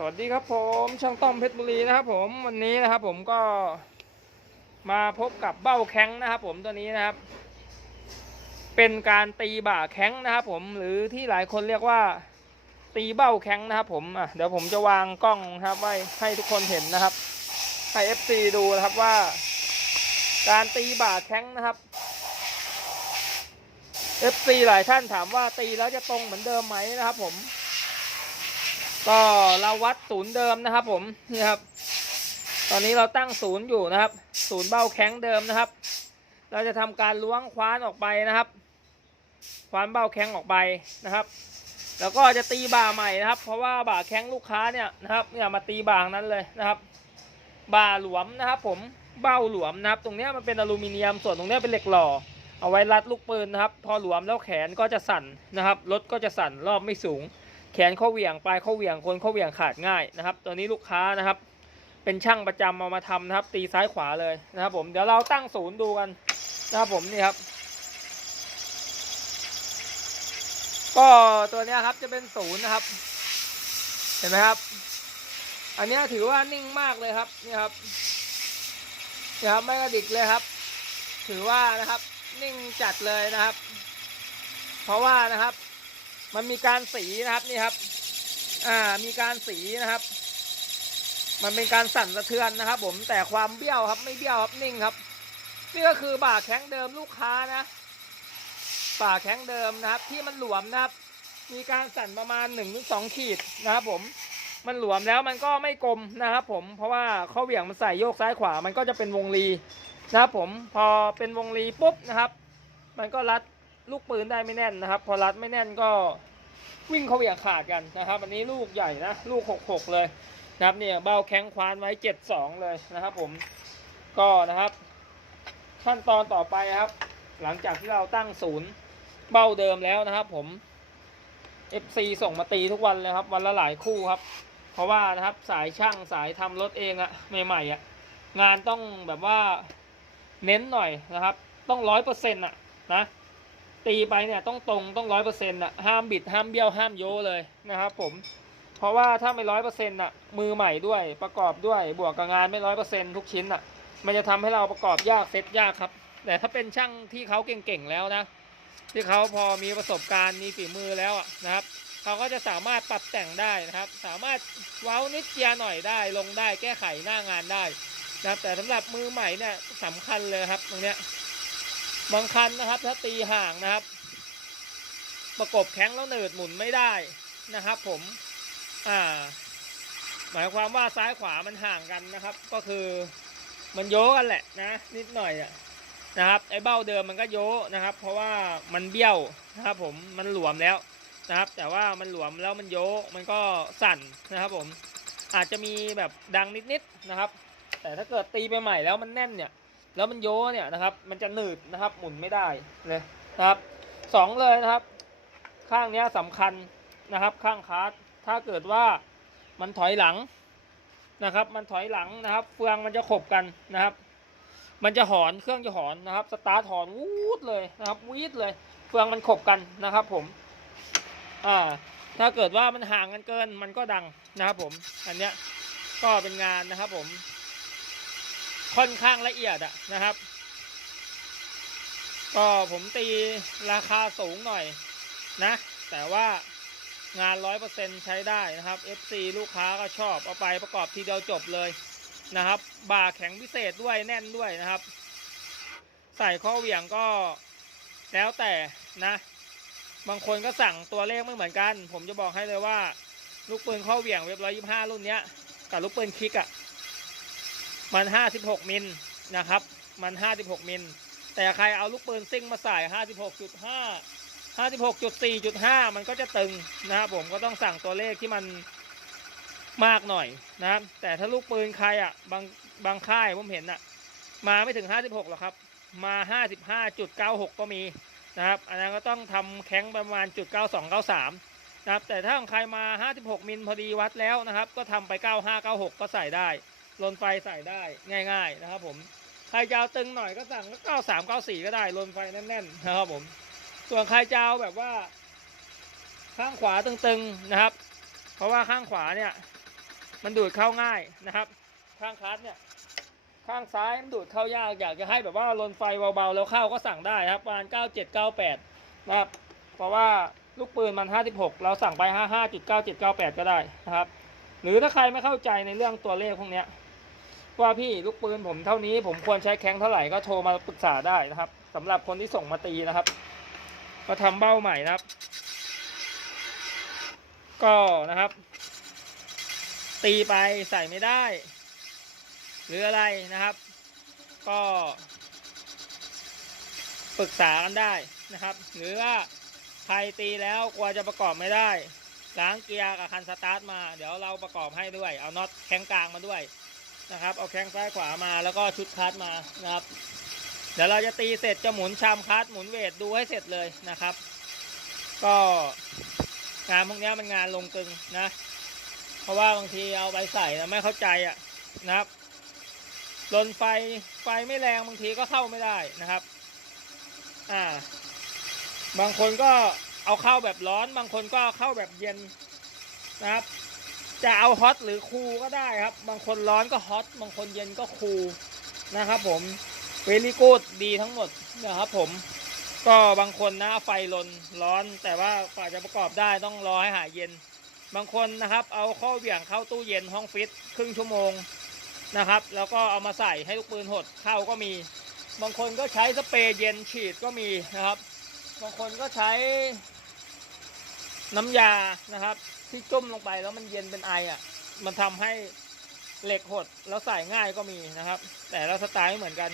สวัสดีครับผมช่างต้อมเพชรบุรีนะครับผมวันนี้นะครับผมก็มาพบกับเบ้าแข้งนะครับผมตัวนี้นะครับ เป็นการตีบ่าแข้งนะครับผมหรือที่หลายคนเรียกว่า ตีเบ้าแข้งนะครับผมอะเดี๋ยวผมจะวางกล้องนะครับไว้ให้ทุกคนเห็นนะครับให้ FC ดูนะครับว่า การตีบ่าแข้งนะครับ FC หลายท่านถามว่าตีแล้วจะตรงเหมือนเดิมไหมนะครับผม ก็เราวัดศูนย์เดิมนะครับ ผมนี่ครับ ตอนนี้เราตั้งศูนย์อยู่นะครับ ศูนย์เบ้าแข้งเดิมนะครับ เราจะทำการล้วงคว้านออกไปนะครับ คว้านเบ้าแข้งออกไปนะครับ แล้วก็จะตีบ่าใหม่นะครับ เพราะว่าบ่าแข้งลูกค้าเนี่ยนะครับเนี่ยมาตีบ่านั้นเลยนะครับ บ่าหลวมนะครับ ผมเบ้าหลวมนะครับ ตรงนี้มันเป็นอลูมิเนียมส่วนตรงนี้เป็นเหล็กหล่อเอาไว้รัดลูกปืนนะครับ พอหลวมแล้วแขนก็จะสั่นนะครับรถก็จะสั่นรอบไม่สูง แขนเข้าเหวี่ยงปลายเข้าเหวี่ยงคนเข้าเหวี่ยงขาดง่ายนะครับ ตัวนี้ลูกค้านะครับ เป็นช่างประจำเอามาทำนะครับ ตีซ้ายขวาเลยนะครับ ผมเดี๋ยวเราตั้งศูนย์ดูกันนะครับผมนี่ครับ ก็ตัวนี้ครับจะเป็นศูนย์นะครับ เห็นไหมครับ อันนี้ถือว่านิ่งมากเลยครับนี่ครับนี่ครับไม่กระดิกเลยครับ ถือว่านะครับ นิ่งจัดเลยนะครับ เพราะว่านะครับ มันมีการสีนะครับนี่ครับ อ่ามีการสีนะครับ มันเป็นการสั่นสะเทือนนะครับ ผมแต่ความเบี้ยวครับไม่เบี้ยวครับนิ่งครับ นี่ก็คือบ่าแข้งเดิมลูกค้านะบ่าแข้งเดิมนะครับ ที่มันหลวมนะครับ มีการสั่นประมาณ1นถึงสขีดนะครับ ผมมันหลวมแล้วมันก็ไม่กลมนะครับ ผมเพราะว่าข้อเหวี่ยงมันใส่โยกซ้ายขวามันก็จะเป็นวงรีนะครับผมพอเป็นวงรีปุ๊บนะครับ มันก็รัด ลูกปืนได้ไม่แน่นนะครับ พอรัดไม่แน่นก็วิ่งเขาเหวี่ยงขาดกันนะครับอันนี้ลูกใหญ่นะลูกหกหกเลยนะครับเนี่ยเบ้าแข้งควานไว้เจ็ดสองเลยนะครับ ผมก็นะครับ ขั้นตอนต่อไปครับ หลังจากที่เราตั้งศูนย์เบ้าเดิมแล้วนะครับ ผม FC ส่งมาตีทุกวันเลยครับ วันละหลายคู่ครับ เพราะว่านะครับสายช่างสายทำรถเองอะใหม่ๆอะงานต้องแบบว่าเน้นหน่อยนะครับ ต้องร้อยเปอร์เซ็นต์อะนะ ตีไปเนี่ยต้องตรงต้องร้อยเปอร์เซ็นต์อะห้ามบิดห้ามเบี้ยวห้ามโยเลยนะครับผมเพราะว่าถ้าไม่ร้อยเปอร์เซ็นต์อะมือใหม่ด้วยประกอบด้วยบวกกับงานไม่ร้อยเปอร์เซ็นต์ทุกชิ้นอะมันจะทำให้เราประกอบยากเซ็ตยากครับ แต่ถ้าเป็นช่างที่เขาเก่งๆแล้วนะ ที่เขาพอมีประสบการณ์มีฝีมือแล้วอะนะครับเขาก็จะสามารถปรับแต่งได้นะครับ สามารถเว้านิดเจียหน่อยได้ลงได้แก้ไขหน้างานได้นะครับแต่สำหรับมือใหม่เนี่ยสำคัญเลยครับตรงเนี้ย บางคันนะครับถ้าตีห่างนะครับ ประกบแข้งแล้วหนืดหมุนไม่ได้นะครับ ผมอ่า หมายความว่าซ้ายขวามันห่างกันนะครับ ก็คือมันโยกันแหละนะนิดหน่อยอะนะครับไอ้เบ้าเดิมมันก็โยนะครับ เพราะว่ามันเบี้ยวนะครับ ผมมันหลวมแล้วนะครับ แต่ว่ามันหลวมแล้วมันโยมันก็สั่นนะครับ ผมอาจจะมีแบบดังนิดๆนะครับ แต่ถ้าเกิดตีไปใหม่แล้วมันแน่นเนี่ย แล้วมันโยเนี่ยนะครับ มันจะหนืดนะครับ หมุนไม่ได้เลยนะครับสองเลยนะครับ ข้างเนี้ยสำคัญนะครับ ข้างคาร์ดถ้าเกิดว่ามันถอยหลังนะครับ มันถอยหลังนะครับ เฟืองมันจะขบกันนะครับ มันจะหอนเครื่องจะหอนนะครับ สตาร์ทหอนวูดเลยนะครับวีดเลย เฟืองมันขบกันนะครับ ผม อ่า ถ้าเกิดว่ามันห่างกันเกิน มันก็ดังนะครับ ผม อันเนี้ยก็เป็นงานนะครับ ผม ค่อนข้างละเอียดอะนะครับ ก็ผมตีราคาสูงหน่อยนะ แต่ว่างานร้อยเปอร์เซ็นใช้ได้นะครับ FC ลูกค้าก็ชอบเอาไปประกอบทีเดียวจบเลยนะครับ บ่าแข็งพิเศษด้วยแน่นด้วยนะครับ ใส่ข้อเหวี่ยงก็แล้วแต่นะ บางคนก็สั่งตัวเลขไม่เหมือนกัน ผมจะบอกให้เลยว่า ลูกปืนข้อเหวี่ยงเว็บร้อยยี่ห้ารุ่นเนี้ยกับลูกปืนคลิกอะ มัน 56 มิลนะครับ มัน 56 มิล แต่ใครเอาลูกปืนซิ่งมาใส่ 56.5 56.4.5 มันก็จะตึงนะครับผมก็ต้องสั่งตัวเลขที่มันมากหน่อยนะครับ แต่ถ้าลูกปืนใครอะบางบางค่ายผมเห็นอะ มาไม่ถึง 56หรอกครับ มา 55.96 ก็มีนะครับ อันนั้นก็ต้องทำแข้งประมาณจุด9293นะครับแต่ถ้าของใครมา 56 มิลพอดีวัดแล้วนะครับ ก็ทำไป 9596 ก็ใส่ได้ ลนไฟใส่ได้ง่าย ๆนะครับ ผมใครจะเอาตึงหน่อยก็สั่งก็93 94ก็ได้ลนไฟแน่นๆนะครับผม ส่วนใครจะเอาแบบว่า ข้างขวาตึงๆนะครับ เพราะว่าข้างขวาเนี่ย มันดูดเข้าง่ายนะครับ ข้างคลัตช์เนี่ย ข้างซ้ายมันดูดเข้ายากอยากจะให้แบบว่าลนไฟเบาๆแล้วเข้าก็สั่งได้ครับประมาณ97 98นะครับเพราะว่าลูกปืนมัน 56 เราสั่งไป 55.9798 ก็ได้นะครับ หรือถ้าใครไม่เข้าใจในเรื่องตัวเลขพวกเนี้ย ว่าพี่ลูกปืนผมเท่านี้ผมควรใช้แข้งเท่าไหร่ก็โทรมาปรึกษาได้นะครับสำหรับคนที่ส่งมาตีนะครับ ก็ทำเบ้าใหม่นะครับ ก็นะครับ ตีไปใส่ไม่ได้ หรืออะไรนะครับ ก็ปรึกษากันได้นะครับ หรือว่าใครตีแล้วกลัวจะประกอบไม่ได้ล้างเกียร์กับคันสตาร์ทมา เดี๋ยวเราประกอบให้ด้วย เอาน็อตแข้งกลางมาด้วย นะครับ เอาแข้งซ้ายขวามาแล้วก็ชุดคัสมานะครับ เดี๋ยวเราจะตีเสร็จจะหมุนชามคัสหมุนเวทดูให้เสร็จเลยนะครับ ก็งานพวกนี้มันงานลงกึงนะ เพราะว่าบางทีเอาไปใส่แล้วไม่เข้าใจอะนะครับลนไฟไฟไม่แรงบางทีก็เข้าไม่ได้นะครับ อ่า บางคนก็เอาเข้าแบบร้อน บางคนก็เเข้าแบบเย็นนะครับ จะเอาฮอตหรือคูลก็ได้ครับ บางคนร้อนก็ฮอตบางคนเย็นก็คูลนะครับผมเวลี่กูดดีทั้งหมดนะครับผมก็บางคนนะไฟลนร้อน แต่ว่ากว่าจะประกอบได้ต้องรอให้หายเย็น บางคนนะครับ เอาข้อเหวี่ยงเข้าตู้เย็นห้องฟิตครึ่งชั่วโมงนะครับ แล้วก็เอามาใส่ให้ลูกปืนหดเข้าก็มี บางคนก็ใช้สเปรย์เย็นฉีดก็มีนะครับ บางคนก็ใช้น้ำยานะครับ ที่จุ่มลงไปแล้วมันเย็นเป็นไออะ มันทำให้เหล็กหดแล้วใส่ง่ายก็มีนะครับ แต่ละสไตล์ไม่เหมือนกัน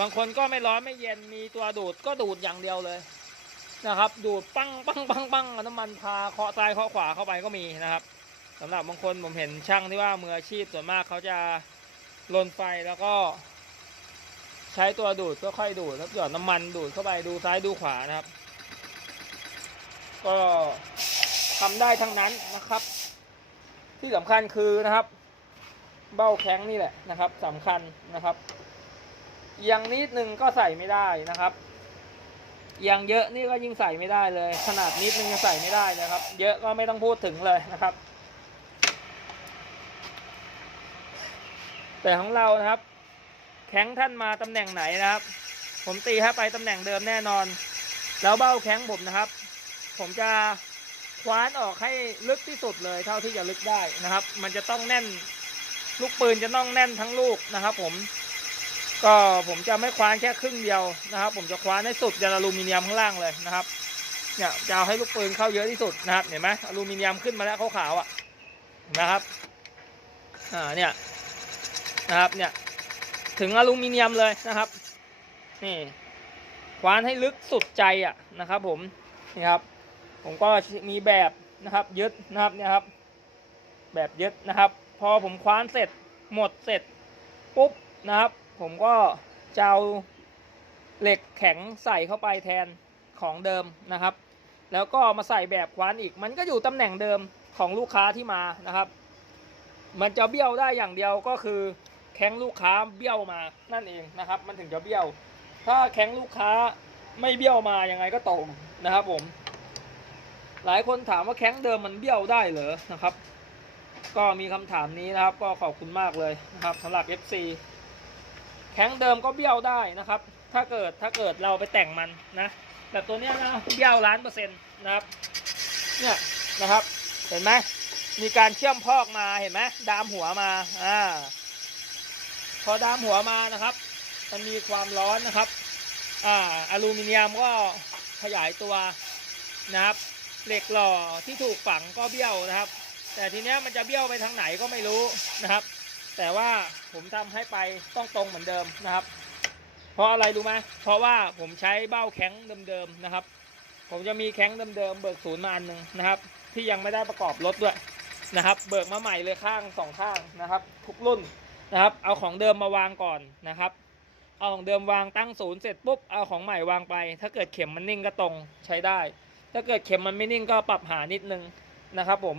บางคนก็ไม่ร้อนไม่เย็นมีตัวดูดก็ดูดอย่างเดียวเลยนะครับ ดูดปังปังปังปังน้ำมันพาเคาะซ้ายเคาะขวาเข้าไปก็มีนะครับสำหรับบางคนผมเห็นช่างที่ว่ามืออาชีพส่วนมากเขาจะลนไฟแล้วก็ ใช้ตัวดูดก็ค่อยดูดแล้วหยอดน้ำมันดูดเข้าไปดูซ้ายดูขวานะครับ ก็ ทำได้ทั้งนั้นนะครับ ที่สำคัญคือนะครับ เบ้าแข้งนี่แหละนะครับสำคัญนะครับเอียงนิดนึงก็ใส่ไม่ได้นะครับเอียงเยอะนี่ก็ยิ่งใส่ไม่ได้เลย ขนาดนิดนึงยังใส่ไม่ได้นะครับ เยอะก็ไม่ต้องพูดถึงเลยนะครับ แต่ของเรานะครับ แข้งท่านมาตำแหน่งไหนนะครับ ผมตีให้ไปตำแหน่งเดิมแน่นอน แล้วเบ้าแข้งผมนะครับ ผมจะ คว้านออกให้ลึกที่สุดเลยเท่าที่จะลึกได้นะครับ มันจะต้องแน่นลูกปืนจะต้องแน่นทั้งลูกนะครับ ผม ก็ผมจะไม่คว้านแค่ครึ่งเดียวนะครับ ผมจะคว้านให้สุดยันอลูมิเนียมข้างล่างเลยนะครับ เนี่ยจะเอาให้ลูกปืนเข้าเยอะที่สุดนะครับ เห็นไหมอลูมิเนียมขึ้นมาแล้วขาวๆอะนะครับ อ่าเนี่ยนะครับเนี่ยถึงอลูมิเนียมเลยนะครับนี่คว้านให้ลึกสุดใจอะนะครับ ผมนี่ครับ ผมก็มีแบบนะครับยึดนะครับเนี่ยครับ แบบยึดนะครับ พอผมคว้านเสร็จหมดเสร็จปุ๊บนะครับ ผมก็จะเอาเหล็กแข็งใส่เข้าไปแทนของเดิมนะครับ แล้วก็มาใส่แบบคว้านอีก มันก็อยู่ตำแหน่งเดิมของลูกค้าที่มานะครับ มันจะเบี้ยวได้อย่างเดียวก็คือแข้งลูกค้าเบี้ยวมานั่นเองนะครับ มันถึงจะเบี้ยว ถ้าแข้งลูกค้าไม่เบี้ยวมายังไงก็ตรงนะครับผม หลายคนถามว่าแข้งเดิมมันเบี้ยวได้เหรอนะครับ ก็มีคำถามนี้นะครับ ก็ขอบคุณมากเลยนะครับสำหรับ FC แข้งเดิมก็เบี้ยวได้นะครับ ถ้าเกิดถ้าเกิดเราไปแต่งมันนะแต่ตัวเนี้ยนะเบี้ยวล้านเปอร์เซ็นต์นะครับเนี่ยนะครับเห็นไหมมีการเชื่อมพอกมาเห็นไหมดามหัวมาอ่าพอดามหัวมานะครับ มันมีความร้อนนะครับอ่าอลูมิเนียมก็ขยายตัวนะครับ เหล็กหล่อที่ถูกฝังก็เบี้ยวนะครับ แต่ทีเนี้ยมันจะเบี้ยวไปทางไหนก็ไม่รู้นะครับ แต่ว่าผมทำให้ไปต้องตรงเหมือนเดิมนะครับ เพราะอะไรรู้ไหมเพราะว่าผมใช้เบ้าแข้งเดิมๆนะครับ ผมจะมีแข้งเดิมๆเบิกศูนย์มาอันหนึ่งนะครับ ที่ยังไม่ได้ประกอบรถด้วยนะครับ เบิกมาใหม่เลยข้างสองข้างนะครับ ทุกรุ่นนะครับ เอาของเดิมมาวางก่อนนะครับ เอาของเดิมวางตั้งศูนย์เสร็จปุ๊บเอาของใหม่วางไป ถ้าเกิดเข็มมันนิ่งก็ตรงใช้ได้ ถ้าเกิดเข็มมันไม่นิ่งก็ปรับหานิดนึงนะครับ ผม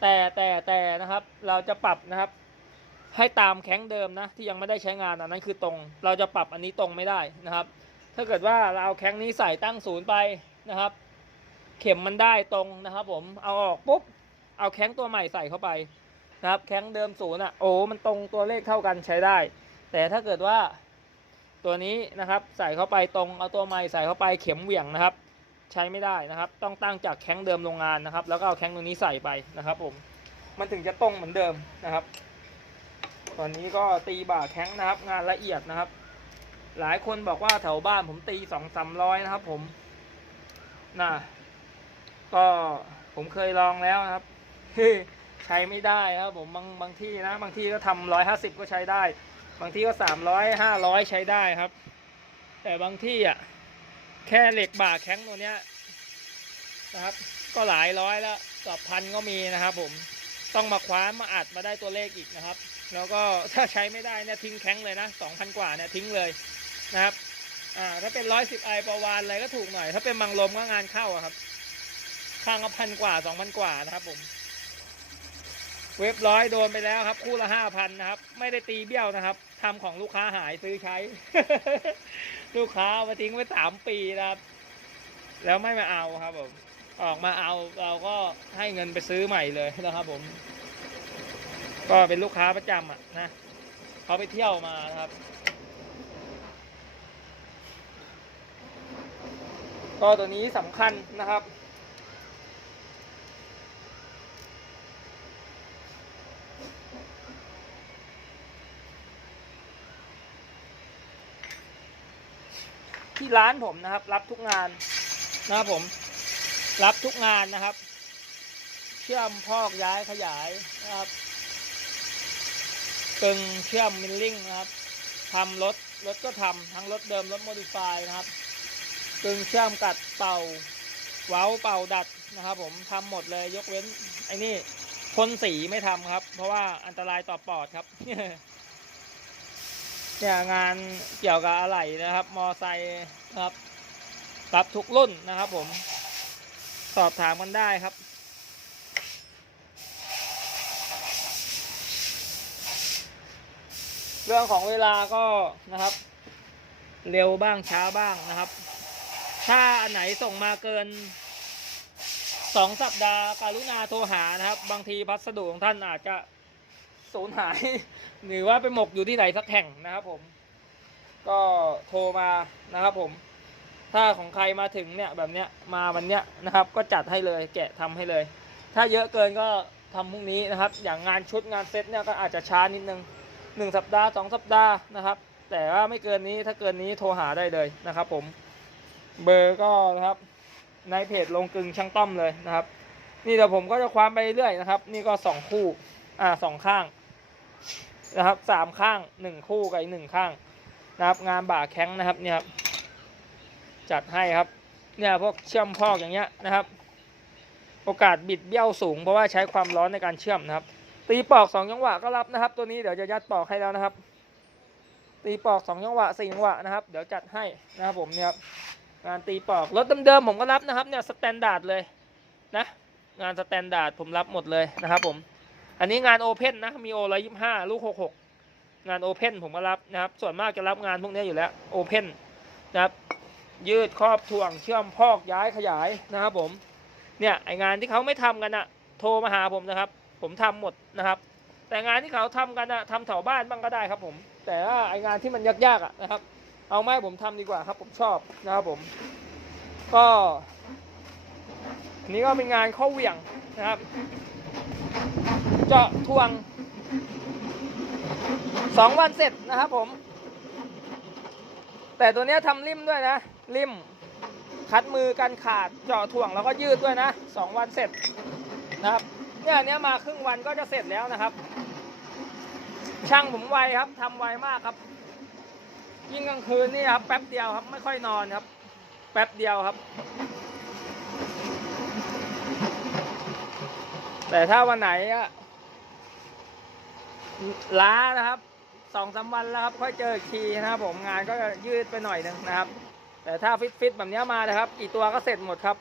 แต่แต่แต่นะครับ เราจะปรับนะครับ ให้ตามแข้งเดิมนะ ที่ยังไม่ได้ใช้งานอันนั้นคือตรง เราจะปรับอันนี้ตรงไม่ได้นะครับ ถ้าเกิดว่าเราเอาแข้งนี้ใส่ตั้งศูนย์ไปนะครับ เข็มมันได้ตรงนะครับ ผมเอาออกปุ๊บเอาแข้งตัวใหม่ใส่เข้าไปนะครับแข้งเดิมศูนย์อะโอ้มันตรงตัวเลขเท่ากันใช้ได้ แต่ถ้าเกิดว่าตัวนี้นะครับ ใส่เข้าไปตรงเอาตัวไม้ใส่เข้าไปเข็มเหวี่ยงนะครับ ใช้ไม่ได้นะครับ ต้องตั้งจากแข้งเดิมโรงงานนะครับ แล้วก็เอาแข้งตัวนี้ใส่ไปนะครับ ผม มันถึงจะตรงเหมือนเดิมนะครับ ตอนนี้ก็ตีบ่าแข้งนะครับ งานละเอียดนะครับ หลายคนบอกว่าแถวบ้านผมตีสองสามร้อยนะครับ ผมน่ะก็ผมเคยลองแล้วนะครับใช้ไม่ได้นะครับ ผมบางบางที่นะ บางที่ก็ทำร้อยห้าสิบก็ใช้ได้ บางที่ก็สามร้อยห้าร้อยใช้ได้ครับ แต่บางที่อะ แค่เหล็กบ่าแข้งตัวเนี้ยนะครับ ก็หลายร้อยแล้วกับพันก็มีนะครับ ผมต้องมาคว้ามาอัดมาได้ตัวเลขอีกนะครับ แล้วก็ถ้าใช้ไม่ได้เนี่ยทิ้งแข้งเลยนะสองพันกว่าเนี่ยทิ้งเลยนะครับอ่าถ้าเป็นร้อยสิบไอประวานอะไรก็ถูกหน่อย ถ้าเป็นมังลมก็งานเข้าอะครับข้างก็พันกว่าสองพันกว่านะครับผม เว็บร้อยโดนไปแล้วครับ คู่ละห้าพันนะครับ ไม่ได้ตีเบี้ยวนะครับทำของลูกค้าหายซื้อใช้ ลูกค้าเอามาทิ้งไว้สามปีนะครับ แล้วไม่มาเอาครับผมออกมาเอาเราก็ให้เงินไปซื้อใหม่เลยนะครับ ผม ก็เป็นลูกค้าประจำอะนะเขาไปเที่ยวมานะครับ ก็ตัวนี้สำคัญนะครับ ที่ร้านผมนะครับ รับทุกงานนะครับผม รับทุกงานนะครับ เชื่อมพอกย้ายขยายนะครับกึงเชื่อมมิลลิ่งนะครับทำรถรถก็ทำทั้งรถเดิมรถโมดิฟายนะครับกึงเชื่อมกัดเป่า เว้าเป่าดัดนะครับ ผมทำหมดเลยยกเว้นไอ้นี่พ่นสีไม่ทำครับ เพราะว่าอันตรายต่อปอดครับ เนี่ยงานเกี่ยวกับอะไหล่นะครับ มอไซค์ครับรับทุกรุ่นนะครับ ผม สอบถามกันได้ครับเรื่องของเวลาก็นะครับ เร็วบ้างช้าบ้างนะครับ ถ้าอันไหนส่งมาเกินสองสัปดาห์การุณาโทรหานะครับ บางทีพัสดุของท่านอาจจะ สูญหาย หรือว่าไปหมกอยู่ที่ไหนสักแห่งนะครับผม ก็โทรมานะครับผม ถ้าของใครมาถึงเนี่ยแบบเนี้ยมาวันเนี้ยนะครับ ก็จัดให้เลยแกะทำให้เลย ถ้าเยอะเกินก็ทำพรุ่งนี้นะครับ อย่างงานชุดงานเซ็ตเนี่ยก็อาจจะช้านิดนึงหนึ่งสัปดาห์สองสัปดาห์นะครับ แต่ว่าไม่เกินนี้ถ้าเกินนี้โทรหาได้เลยนะครับ ผม เบอร์ก็นะครับในเพจลงกึงช่างต้อมเลยนะครับ นี่เดี๋ยวผมก็จะคว้าไปเรื่อยนะครับ นี่ก็สองคู่ อ่าสองข้าง นะครับสามข้างหนึ่งคู่กับอีกหนึ่งข้างนะครับ งานบ่าแข้งนะครับเนี่ยครับจัดให้ครับเนี่ยพวกเชื่อมพอกอย่างเงี้ยนะครับ โอกาสบิดเบี้ยวสูงเพราะว่าใช้ความร้อนในการเชื่อมนะครับ ตีปอกสองจังหวะก็รับนะครับ ตัวนี้เดี๋ยวจะยัดปอกให้แล้วนะครับ ตีปอกสองจังหวะสี่จังหวะนะครับ เดี๋ยวจัดให้นะครับผมเนี่ยครับงานตีปอกรถเดิมๆผมก็รับนะครับเนี่ยสแตนดาร์ดเลยนะงานสแตนดาร์ดผมรับหมดเลยนะครับผม อันนี้งานโอเพนนะมีโอร้อยยี่ห้าลูกหกหกงานโอเพนผมก็รับนะครับส่วนมากจะรับงานพวกนี้อยู่แล้วโอเพนนะครับยืดครอบถ่วงเชื่อมพอกย้ายขยายนะครับผมเนี่ยไองานที่เขาไม่ทำกันอะโทรมาหาผมนะครับ ผมทำหมดนะครับ แต่งานที่เขาทำกันอะทำแถวบ้านบ้างก็ได้ครับผม แต่ว่าไองานที่มันยากๆอะนะครับ เอาไม่ผมทำดีกว่าครับ ผมชอบนะครับผม ก็อันนี้ก็เป็นงานข้อเหวี่ยงนะครับ จาะทวงสองวันเสร็จนะครับผม แต่ตัวนี้ทำริมด้วยนะ ริม คัดมือกันขาดเจาะถ่วงแล้วก็ยืดด้วยนะสองวันเสร็จนะครับเนี่ยนเนี้ยมาครึ่งวันก็จะเสร็จแล้วนะครับ ช่างผมไวครับทำไวมากครับ ยิ่งกลางคืนนี่ครับแป๊บเดียวครับไม่ค่อยนอนครับ แป๊บเดียวครับ แต่ถ้าวันไหนอะ ล้านะครับสองสามวันแล้วครับค่อยเจออีกทีนะครับผมงานก็ยืดไปหน่อยหนึงนะครับ แต่ถ้าฟิตๆแบบนี้มานะครับ กี่ตัวก็เสร็จหมดครับ